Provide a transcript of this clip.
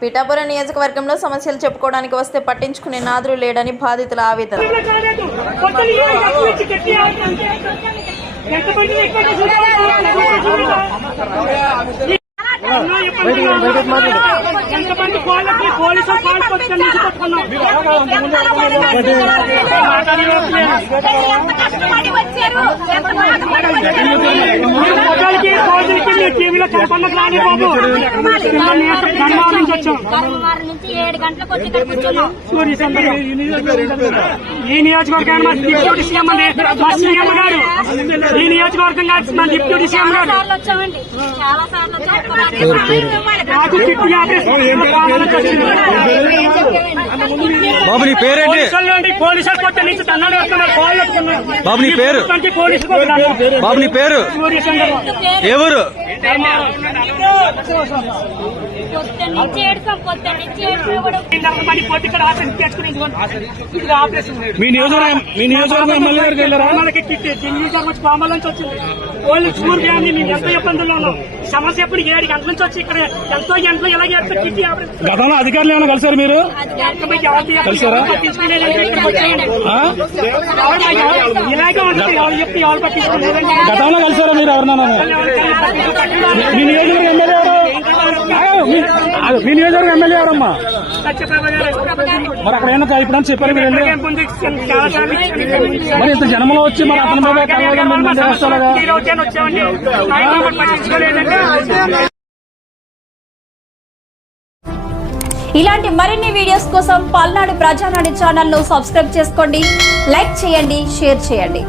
పిఠాపురం నియోజకవర్గంలో సమస్యలు చెప్పుకోవడానికి వస్తే పట్టించుకునే నాదురు లేడని బాధితుల ఆవేదన. ఇలా టీవీలో కనపడక రాని బాబు. కింద నేత ధర్మవరం నుంచి వచ్చాం ధర్మవరం నుంచి ఏడు గంటలకు వచ్చి ఇక్కడ కూర్చున్నాం. సూర్య చంద్ర ఈ నియోజకవర్గాన్ని మా డిప్యూటీ సీఎం అండి మా సీఎం గారు? నియోజకవర్గం కాదు మా డిప్యూటీ సీఎం గారు. నాకు కిట్టు బాబు నీ పేరేంటి? పోలీసులు కొట్ట నుంచి తన్నాడు. బాబు, నీ పేరు? బాబు నీ పేరు? ఏ ఊరు? నుంచి నుంచి మీ నియోజకవర్గం మీ నియోజకవర్గం ఎమ్మెల్యే గారికి వెళ్ళారా? మనకి ఢిల్లీ గారు వచ్చి పామాల నుంచి వచ్చింది. అండి మేము ఎంతో ఇబ్బందుల్లో ఉన్నాం. సమస్య ఎప్పుడు ఏడు గంటల నుంచి వచ్చి ఇక్కడ ఎంతో గంటలు కిట్టి ఆపరేషన్ గతంలో అధికారులు ఏమైనా కలిసారు మీరు? కలిసారా? ఆ? ఇలాగే ఉంటుంది ఎవరు చెప్తే ఎవరు పట్టించుకోలేదు గతంలో కలిసారా మీరు ఎవరినైనా? మీ నియోజకవర్గం మీ- ఆగు, మీ నియోజకవర్గం ఎమ్మెల్యే ఎవరమ్మా? మరి అక్కడ ఏమైనా ఇప్పుడు అని చెప్పారు మీరు. మరి ఇంత జనంలో వచ్చి మరి అతని మీద ఇలాంటి మరిన్ని వీడియోస్ కోసం పల్నాడు ప్రజానాడు ఛానల్ను సబ్స్క్రైబ్ చేసుకోండి లైక్ చేయండి షేర్ చేయండి.